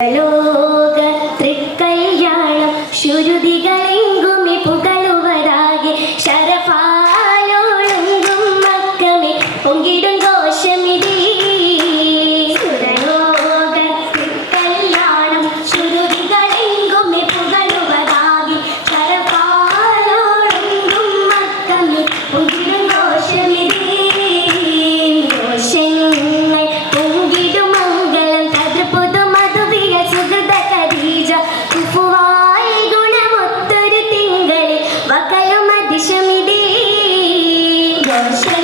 Hello. Sure.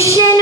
Michel